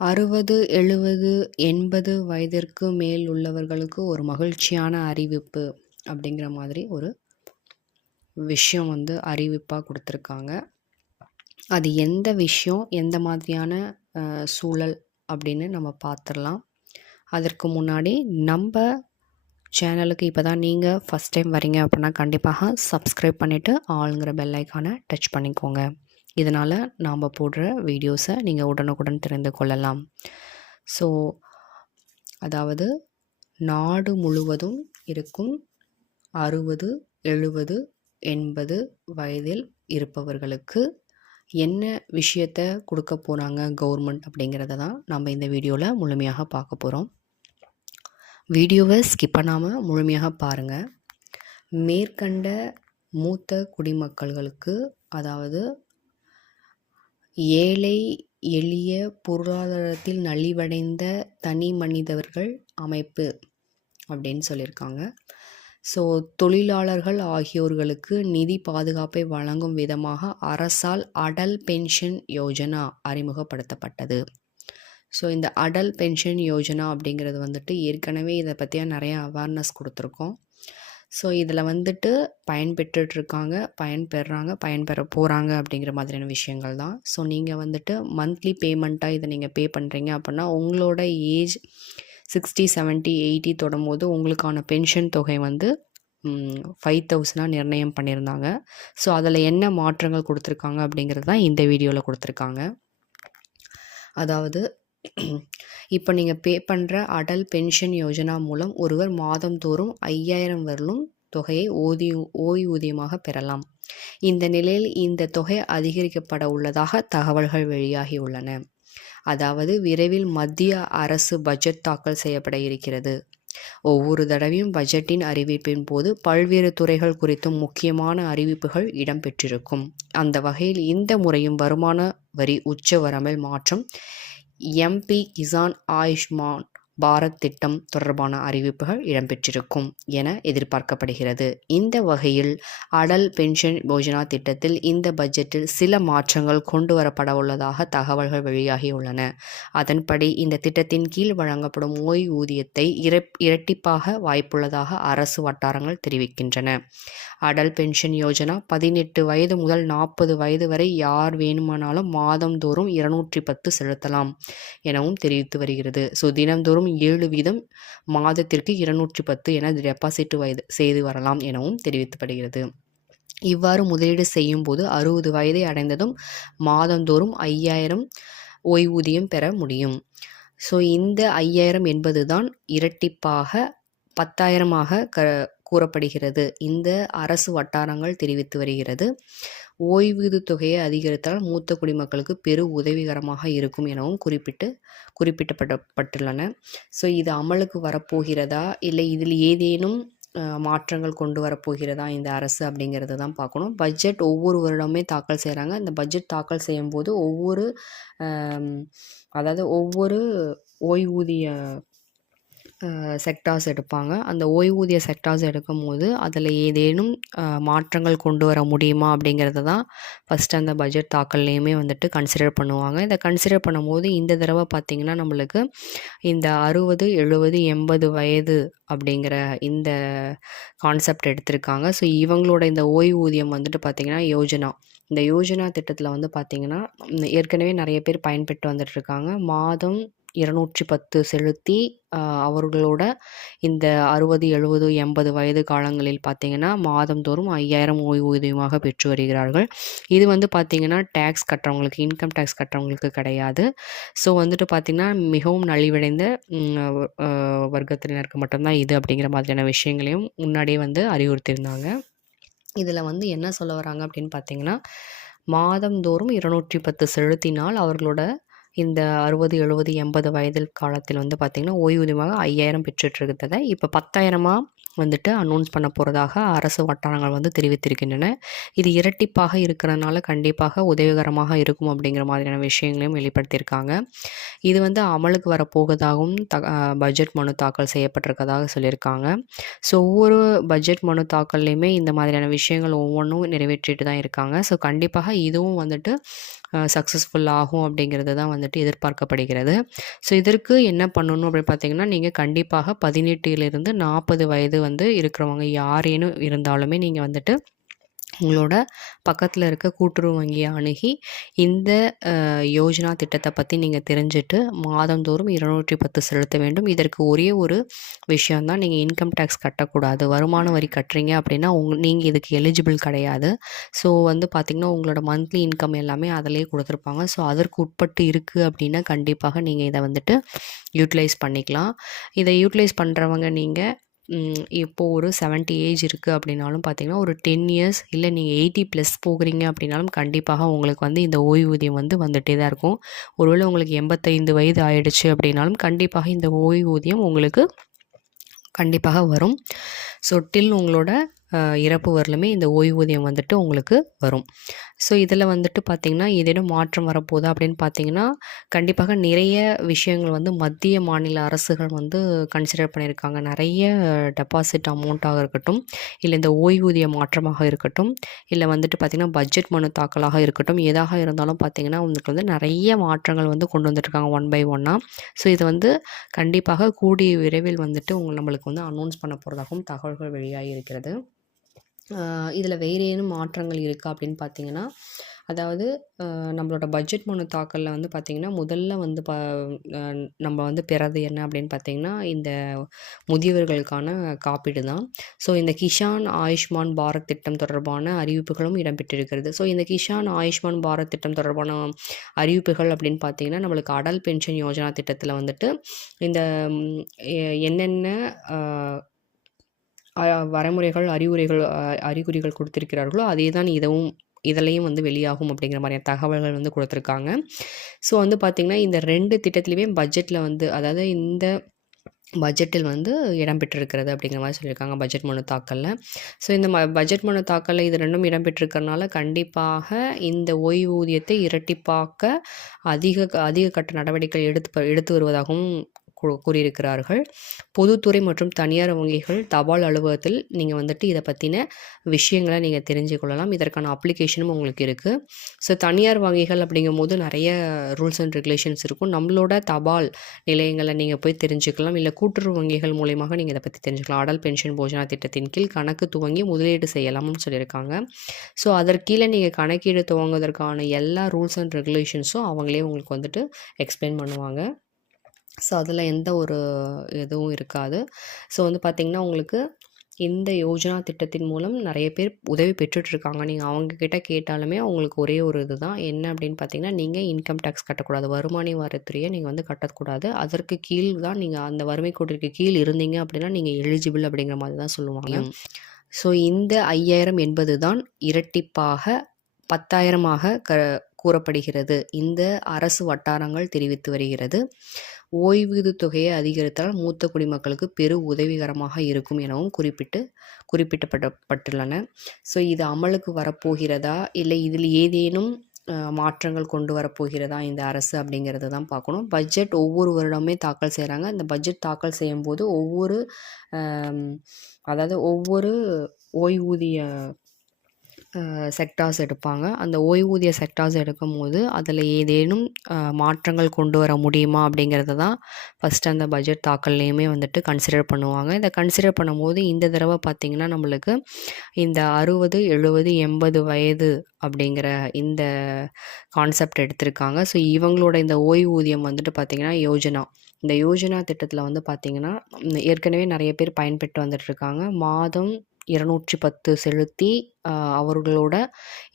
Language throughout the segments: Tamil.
60, 70, 80 வயதிற்கு மேல் உள்ளவர்களுக்கு ஒரு மகிழ்ச்சியான அறிவிப்பு அப்படிங்கிற மாதிரி ஒரு விஷயம் அறிவிப்பாக கொடுத்துருக்காங்க. அது எந்த விஷயம், எந்த மாதிரியான சூழல் அப்படின்னு நம்ம பார்த்துடலாம். அதற்கு முன்னாடி நம்ம சேனலுக்கு இப்போ தான் நீங்கள் ஃபஸ்ட் டைம் வரீங்க அப்படின்னா கண்டிப்பாக சப்ஸ்கிரைப் பண்ணிவிட்டு ஆளுங்கிற பெல் ஐக்கானை டச் பண்ணிக்கோங்க. இதனால் நாம் போடுற வீடியோஸை நீங்கள் உடனுக்குடன் தெரிந்து கொள்ளலாம். ஸோ அதாவது நாடு முழுவதும் இருக்கும் 60, 70, 80 வயதில் இருப்பவர்களுக்கு என்ன விஷயத்தை கொடுக்க போகிறாங்க கவர்மெண்ட் அப்படிங்கிறத தான் நம்ம இந்த வீடியோவில் முழுமையாக பார்க்க போகிறோம். வீடியோவை ஸ்கிப் பண்ணாமல் முழுமையாக பாருங்கள். மேற்கண்ட மூத்த குடிமக்களுக்கு, அதாவது ஏழை எளிய பொருளாதாரத்தில் நலிவடைந்த தனி மனிதர்கள் அமைப்பு அப்படின்னு சொல்லியிருக்காங்க. ஸோ தொழிலாளர்கள் ஆகியோர்களுக்கு நிதி பாதுகாப்பை வழங்கும் விதமாக அரசால் அடல் பென்ஷன் யோஜனா அறிமுகப்படுத்தப்பட்டது. ஸோ இந்த அடல் பென்ஷன் யோஜனா அப்படிங்கிறது ஏற்கனவே இதை பற்றியா நிறைய அவேர்னஸ் கொடுத்துருக்கோம். ஸோ இதில் பயன்பெற்றுட்ருக்காங்க, பயன்பெற போகிறாங்க அப்படிங்கிற மாதிரியான விஷயங்கள் தான். ஸோ நீங்கள் மந்த்லி பேமெண்ட்டாக இதை நீங்கள் பே பண்ணுறீங்க அப்படின்னா உங்களோட ஏஜ் 60, 70, 80 தொடும்போது உங்களுக்கான பென்ஷன் தொகை 5,000 நிர்ணயம் பண்ணியிருந்தாங்க. ஸோ அதில் என்ன மாற்றங்கள் கொடுத்துருக்காங்க அப்படிங்கிறது தான் இந்த வீடியோவில் கொடுத்துருக்காங்க. அதாவது இப்போ நீங்கள் பே பண்ணுற அடல் பென்ஷன் யோஜனா மூலம் ஒருவர் மாதந்தோறும் 5,000 வரலும் தொகையை ஓய்வூதியமாக பெறலாம். இந்த நிலையில் இந்த தொகை அதிகரிக்கப்பட உள்ளதாக தகவல்கள் வெளியாகியுள்ளன. அதாவது விரைவில் மத்திய அரசு பட்ஜெட் தாக்கல் செய்யப்பட இருக்கிறது. ஒவ்வொரு தடவையும் பட்ஜெட்டின் அறிவிப்பின் போது பல்வேறு துறைகள் குறித்தும் முக்கியமான அறிவிப்புகள் இடம்பெற்றிருக்கும். அந்த வகையில் இந்த முறையும் வருமான வரி உச்ச வரம்பில் மாற்றம், MP கிசான் ஆயுஷ்மான் பாரத் திட்டம் தொடர்பான அறிவிப்புகள் இடம்பெற்றிருக்கும் என எதிர்பார்க்கப்படுகிறது. இந்த வகையில் அடல் பென்ஷன் யோஜனா திட்டத்தில் இந்த பட்ஜெட்டில் சில மாற்றங்கள் கொண்டு வரப்பட உள்ளதாக தகவல்கள் வெளியாகியுள்ளன. அதன்படி இந்த திட்டத்தின் கீழ் வழங்கப்படும் ஓய்வூதியத்தை இரட்டிப்பாக வாய்ப்புள்ளதாக அரசு வட்டாரங்கள் தெரிவிக்கின்றன. அடல் பென்ஷன் யோஜனா 18 வயது முதல் 40 வயது வரை யார் வேணுமானாலும் மாதந்தோறும் 210 செலுத்தலாம் எனவும் தெரிவித்து வருகிறது. ஸோ தினந்தோறும் 7% மாதத்திற்கு 210 என டெபாசிட் செய்து வரலாம் எனவும் தெரிவிக்கப்படுகிறது. இவ்வாறு முதலீடு செய்யும் போது 60 வயதை அடைந்ததும் மாதந்தோறும் 5,000 ஓய்வூதியம் பெற முடியும். ஸோ இந்த 5,000 என்பது தான் இரட்டிப்பாக 10,000 கூறப்படுகிறது. இந்த அரசு வட்டாரங்கள் தெரிவித்து வருகிறது. ஓய்வூதிய தொகையை அதிகரித்தால் மூத்த குடிமக்களுக்கு பெரு உதவிகரமாக இருக்கும் எனவும் குறிப்பிட்டப்பட்டுள்ளன. ஸோ இது அமலுக்கு வரப்போகிறதா, இல்லை இதில் ஏதேனும் மாற்றங்கள் கொண்டு வரப்போகிறதா இந்த அரசு அப்படிங்கிறது தான் பார்க்கணும். பட்ஜெட் ஒவ்வொரு வருடமே தாக்கல் செய்கிறாங்க. இந்த பட்ஜெட் தாக்கல் செய்யும்போது ஒவ்வொரு ஓய்வூதிய செக்டார்ஸ் எடுப்பாங்க. அந்த ஓய்வூதிய செக்டார்ஸ் எடுக்கும்போது அதில் ஏதேனும் மாற்றங்கள் கொண்டு வர முடியுமா அப்படிங்கிறது தான் ஃபஸ்ட்டு அந்த பட்ஜெட் தாக்கல்லையுமே கன்சிடர் பண்ணுவாங்க. இதை கன்சிடர் பண்ணும்போது இந்த தடவை பார்த்திங்கன்னா நம்மளுக்கு இந்த 60, 70, 80 வயது அப்படிங்கிற இந்த கான்செப்ட் எடுத்திருக்காங்க. ஸோ இவங்களோட இந்த ஓய்வூதியம் பார்த்திங்கன்னா இந்த யோஜனா திட்டத்தில் பார்த்திங்கன்னா ஏற்கனவே நிறைய பேர் பயன்பெற்று வந்துட்டுருக்காங்க. மாதம் 210 செலுத்தி அவர்களோட இந்த 60, 70, 80 வயது காலங்களில் பார்த்திங்கன்னா மாதந்தோறும் 5,000 ஓய்வூதியமாக பெற்று வருகிறார்கள். இது பார்த்திங்கன்னா டேக்ஸ் கட்டுறவங்களுக்கு, இன்கம் டேக்ஸ் கட்டுறவங்களுக்கு கிடையாது. ஸோ பார்த்திங்கன்னா மிகவும் நலிவடைந்த வர்க்கத்தினருக்கு மட்டும்தான் இது அப்படிங்கிற மாதிரியான விஷயங்களையும் முன்னாடியே அறிவுறுத்தியிருந்தாங்க. இதில் என்ன சொல்ல வராங்க அப்படின்னு பார்த்திங்கன்னா மாதந்தோறும் 210 செலுத்தினால் அவர்களோட இந்த 60, 70, 80 வயதில் காலத்தில் பார்த்திங்கன்னா ஓய்வூதியமாக 5,000 பெற்றுட்ருக்கிறத இப்போ 10,000 அனௌன்ஸ் பண்ண போகிறதாக அரசு வட்டாரங்கள் தெரிவித்திருக்கின்றன. இது இரட்டிப்பாக இருக்கிறதுனால கண்டிப்பாக உதவிகரமாக இருக்கும் அப்படிங்கிற மாதிரியான விஷயங்களையும் வெளிப்படுத்தியிருக்காங்க. இது அமலுக்கு வரப்போவதாகவும் பட்ஜெட் மனு தாக்கல் செய்யப்பட்டிருக்கதாக சொல்லியிருக்காங்க. ஸோ ஒவ்வொரு பட்ஜெட் மனு தாக்கல்லையுமே இந்த மாதிரியான விஷயங்கள் ஒவ்வொன்றும் நிறைவேற்றிட்டு தான் இருக்காங்க. ஸோ கண்டிப்பாக இதுவும் சக்ஸஸ்ஃபுல் ஆகும் அப்படிங்கிறது தான் வந்துட்டு எதிர்பார்க்கப்படுகிறது. ஸோ இதற்கு என்ன பண்ணணும் அப்படின்னு பார்த்தீங்கன்னா, நீங்கள் கண்டிப்பாக 18லிருந்து 40 வயது வந்து இருக்கிறவங்க யாரேனும் இருந்தாலுமே நீங்கள் வந்துட்டு உங்களோட பக்கத்தில் இருக்க கூட்டுறவு வங்கியை அணுகி இந்த யோஜனா திட்டத்தை பற்றி நீங்கள் தெரிஞ்சுட்டு மாதந்தோறும் 210 செலுத்த வேண்டும். இதற்கு ஒரே ஒரு விஷயந்தான், நீங்கள் இன்கம் டேக்ஸ் கட்டக்கூடாது. வருமான வரி கட்டுறீங்க அப்படின்னா நீங்கள் இதுக்கு எலிஜிபிள் கிடையாது. ஸோ வந்து பார்த்திங்கன்னா உங்களோட மந்த்லி இன்கம் எல்லாமே அதிலே கொடுத்துருப்பாங்க. ஸோ அதற்கு உட்பட்டு இருக்குது அப்படின்னா கண்டிப்பாக நீங்கள் இதை வந்துட்டு யூட்டிலைஸ் பண்ணிக்கலாம். இதை யூட்டிலைஸ் பண்ணுறவங்க நீங்கள் இப்போது ஒரு 70 ஏஜ் இருக்குது அப்படின்னாலும் பார்த்தீங்கன்னா ஒரு 10 இயர்ஸ் இல்லை நீங்கள் 80+ போகிறீங்க அப்படின்னாலும் கண்டிப்பாக உங்களுக்கு வந்து இந்த ஓய்வூதியம் வந்து வந்துகிட்டே தான் இருக்கும். ஒருவேளை உங்களுக்கு 85 வயது ஆயிடுச்சு அப்படின்னாலும் கண்டிப்பாக இந்த ஓய்வூதியம் உங்களுக்கு கண்டிப்பாக வரும். ஸோ டில் உங்களோட இறப்பு வரலுமே இந்த ஓய்வூதியம் வந்துட்டு உங்களுக்கு வரும். ஸோ இதில் வந்துட்டு பார்த்திங்கன்னா ஏதேனும் மாற்றம் வரப்போகுதா அப்படின்னு பார்த்தீங்கன்னா கண்டிப்பாக நிறைய விஷயங்கள் வந்து மத்திய மாநில அரசுகள் வந்து கன்சிடர் பண்ணியிருக்காங்க. நிறைய டெபாசிட் அமௌண்ட்டாக இருக்கட்டும், இல்லை இந்த ஓய்வூதிய மாற்றமாக இருக்கட்டும், இல்லை வந்துட்டு பார்த்திங்கன்னா பட்ஜெட் மனு தாக்கலாக இருக்கட்டும், எதாக இருந்தாலும் பார்த்திங்கன்னா உங்களுக்கு வந்து நிறைய மாற்றங்கள் வந்து கொண்டு வந்துட்டுருக்காங்க ஒன் பை ஒன்னாக. ஸோ இது வந்து கண்டிப்பாக கூடிய விரைவில் வந்துட்டு நம்மளுக்கு வந்து அனௌன்ஸ் பண்ண போகிறதாகவும் தகவல்கள் வெளியாகி இருக்கிறது. இதில் வேறு ஏனும் மாற்றங்கள் இருக்கா அப்படின்னு பார்த்தீங்கன்னா, அதாவது நம்மளோட பட்ஜெட் மனு தாக்கலில் வந்து பார்த்திங்கன்னா முதல்ல வந்து நம்ம வந்து பெறது என்ன அப்படின்னு பார்த்திங்கன்னா இந்த முதியவர்களுக்கான காப்பீடு தான். ஸோ இந்த கிஷான் ஆயுஷ்மான் பாரத் திட்டம் தொடர்பான அறிவிப்புகளும் இடம்பெற்றிருக்கிறது. ஸோ இந்த கிஷான் ஆயுஷ்மான் பாரத் திட்டம் தொடர்பான அறிவிப்புகள் அப்படின்னு பார்த்திங்கன்னா நம்மளுக்கு அடல் பென்ஷன் யோஜனா திட்டத்தில் வந்துட்டு இந்த என்னென்ன வரைமுறைகள் அறிகுறிகள் கொடுத்திருக்கிறார்களோ அதே தான் இதிலையும் வந்து வெளியாகும் அப்படிங்கிற மாதிரியான தகவல்கள் வந்து கொடுத்துருக்காங்க. ஸோ வந்து பார்த்திங்கன்னா இந்த 2 திட்டத்துலேயுமே பட்ஜெட்டில் வந்து அதாவது இந்த பட்ஜெட்டில் வந்து இடம்பெற்றிருக்கிறது அப்படிங்கிற மாதிரி சொல்லியிருக்காங்க பட்ஜெட் மனு தாக்கலில். ஸோ இந்த பட்ஜெட் மனு தாக்கலில் இது 2ம் இடம்பெற்றிருக்கிறதுனால கண்டிப்பாக இந்த ஓய்வூதியத்தை இரட்டிப்பாக்க அதிக கட்ட நடவடிக்கைகள் எடுத்து வருவதாகவும் கூறியிருக்கிறார்கள். பொதுத்துறை மற்றும் தனியார் வங்கிகள் தபால் அலுவலகத்தில் நீங்கள் வந்துட்டு இதை பற்றின விஷயங்களை நீங்கள் தெரிஞ்சு கொள்ளலாம். இதற்கான அப்ளிகேஷனும் உங்களுக்கு இருக்குது. ஸோ தனியார் வங்கிகள் அப்படிங்கும் போது நிறைய ரூல்ஸ் அண்ட் ரெகுலேஷன்ஸ் இருக்கும். நம்மளோட தபால் நிலையங்களை நீங்கள் போய் தெரிஞ்சுக்கலாம். இல்லை கூட்டுறவு வங்கிகள் மூலமாக நீங்கள் இதை பற்றி தெரிஞ்சுக்கலாம். அடல் பென்ஷன் போஜனா திட்டத்தின் கீழ் கணக்கு துவங்கி முதலீடு செய்யலாம்னு சொல்லியிருக்காங்க. ஸோ அதற்கீழே நீங்கள் கணக்கீடு துவங்குவதற்கான எல்லா ரூல்ஸ் அண்ட் ரெகுலேஷன்ஸும் அவங்களே உங்களுக்கு வந்துட்டு எக்ஸ்பிளைன் பண்ணுவாங்க. ஸோ அதில் எந்த ஒரு இதுவும் இருக்காது. ஸோ வந்து பார்த்திங்கன்னா உங்களுக்கு இந்த யோஜனா திட்டத்தின் மூலம் நிறைய பேர் உதவி பெற்றுட்ருக்காங்க. நீங்கள் அவங்கக்கிட்ட கேட்டாலுமே அவங்களுக்கு ஒரே ஒரு இது தான் என்ன அப்படின்னு பார்த்தீங்கன்னா, நீங்கள் இன்கம் டேக்ஸ் கட்டக்கூடாது. வருமான வரித்துறையை நீங்கள் வந்து கட்டக்கூடாது. அதற்கு கீழ் தான் நீங்கள் அந்த வறுமை கோட்டிற்கு கீழ் இருந்தீங்க அப்படின்னா நீங்கள் எலிஜிபிள் அப்படிங்கிற மாதிரி தான் சொல்லுவாங்க. ஸோ இந்த 5000 என்பது தான் இரட்டிப்பாக 10,000 கூறப்படுகிறது. இந்த அரசு வட்டாரங்கள் தெரிவித்து வருகிறது. ஓய்வூதிய தொகையை அதிகரித்தால் மூத்த குடிமக்களுக்கு பெரு உதவிகரமாக இருக்கும் எனவும் குறிப்பிட்டப்பட்டுள்ளன. ஸோ இது அமலுக்கு வரப்போகிறதா, இல்லை இதில் ஏதேனும் மாற்றங்கள் கொண்டு வரப்போகிறதா இந்த அரசு அப்படிங்கிறது தான் பார்க்கணும். பட்ஜெட் ஒவ்வொரு வருடமே தாக்கல் செய்கிறாங்க. இந்த பட்ஜெட் தாக்கல் செய்யும்போது ஒவ்வொரு ஓய்வூதிய செக்டார்ஸ் எடுப்பாங்க. அந்த ஓய்வூதிய செக்டார்ஸ் எடுக்கும்போது அதில் ஏதேனும் மாற்றங்கள் கொண்டு வர முடியுமா அப்படிங்கிறது தான் ஃபஸ்ட்டு அந்த பட்ஜெட் தாக்கல்லையுமே வந்துட்டு கன்சிடர் பண்ணுவாங்க. இதை கன்சிடர் பண்ணும்போது இந்த தடவை பார்த்திங்கன்னா நம்மளுக்கு இந்த 60, 70, 80 வயது அப்படிங்கிற இந்த கான்செப்ட் எடுத்திருக்காங்க. ஸோ இவங்களோட இந்த ஓய்வூதியம் வந்துட்டு பார்த்திங்கன்னா இந்த யோஜனா திட்டத்தில் வந்து பார்த்திங்கன்னா ஏற்கனவே நிறைய பேர் பயன்பெற்று வந்துட்டுருக்காங்க. மாதம் 210 செலுத்தி அவர்களோட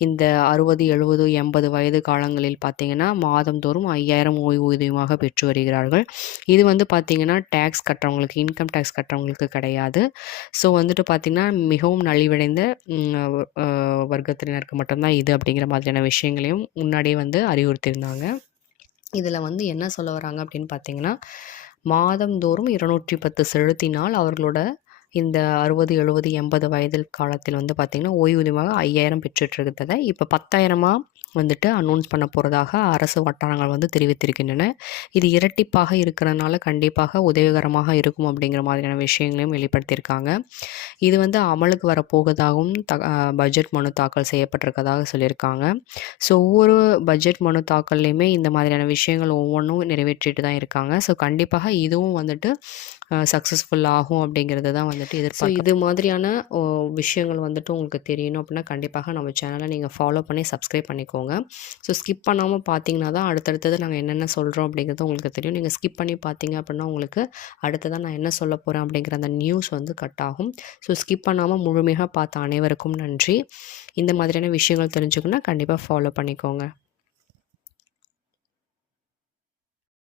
இந்த 60, 70, 80 வயது காலங்களில் பார்த்திங்கன்னா மாதந்தோறும் 5000 ஓய்வூதியமாக பெற்று வருகிறார்கள். இது வந்து பார்த்திங்கன்னா டேக்ஸ் கட்டுறவங்களுக்கு, இன்கம் டேக்ஸ் கட்டுறவங்களுக்கு கிடையாது. ஸோ வந்துட்டு பார்த்திங்கன்னா மிகவும் நலிவடைந்த வர்க்கத்தினருக்கு மட்டும்தான் இது அப்படிங்கிற மாதிரியான விஷயங்களையும் முன்னாடியே வந்து அறிவுறுத்தியிருந்தாங்க. இதில் வந்து என்ன சொல்ல வராங்க அப்படின்னு பார்த்திங்கன்னா, மாதந்தோறும் 210 செலுத்தினால் அவர்களோட இந்த 60, 70, 80 வயது காலத்தில் வந்து பார்த்திங்கன்னா ஓய்வூதியமாக 5000 பெற்றுட்ருக்கிறத இப்போ 10,000 வந்துட்டு அனௌன்ஸ் பண்ண போகிறதாக அரசு வட்டாரங்கள் வந்து தெரிவித்திருக்கின்றன. இது இரட்டிப்பாக இருக்கிறனால கண்டிப்பாக உதவிகரமாக இருக்கும் அப்படிங்கிற மாதிரியான விஷயங்களையும் வெளிப்படுத்தியிருக்காங்க. இது வந்து அமலுக்கு வரப்போவதாகவும் பட்ஜெட் மனு தாக்கல் செய்யப்பட்டிருக்கதாக சொல்லியிருக்காங்க. ஸோ ஒவ்வொரு பட்ஜெட் மனு தாக்கல்லையுமே இந்த மாதிரியான விஷயங்கள் ஒவ்வொன்றும் நிறைவேற்றிட்டு தான் இருக்காங்க. ஸோ கண்டிப்பாக இதுவும் வந்துட்டு சக்ஸஸ்ஃபுல் ஆகும் அப்படிங்கிறது தான் வந்துட்டு எதிர்பார்க்க. இது மாதிரியான விஷயங்கள் வந்துட்டு உங்களுக்கு தெரியணும் அப்படின்னா கண்டிப்பாக நம்ம சேனலை நீங்கள் ஃபாலோ பண்ணி சப்ஸ்கிரைப் பண்ணிக்கோங்க. ஸோ ஸ்கிப் பண்ணாமல் பார்த்தீங்கன்னா தான் அடுத்தடுத்தது நாங்கள் என்னென்ன சொல்கிறோம் அப்படிங்கிறது உங்களுக்கு தெரியும். நீங்கள் ஸ்கிப் பண்ணி பார்த்தீங்க அப்படின்னா உங்களுக்கு அடுத்ததான் நான் என்ன சொல்ல போகிறேன் அப்படிங்கிற அந்த நியூஸ் வந்து கட் ஆகும். ஸோ ஸ்கிப் பண்ணாமல் முழுமையாக பார்த்த அனைவருக்கும் நன்றி. இந்த மாதிரியான விஷயங்கள் தெரிஞ்சுக்கணுன்னா கண்டிப்பாக ஃபாலோ பண்ணிக்கோங்க.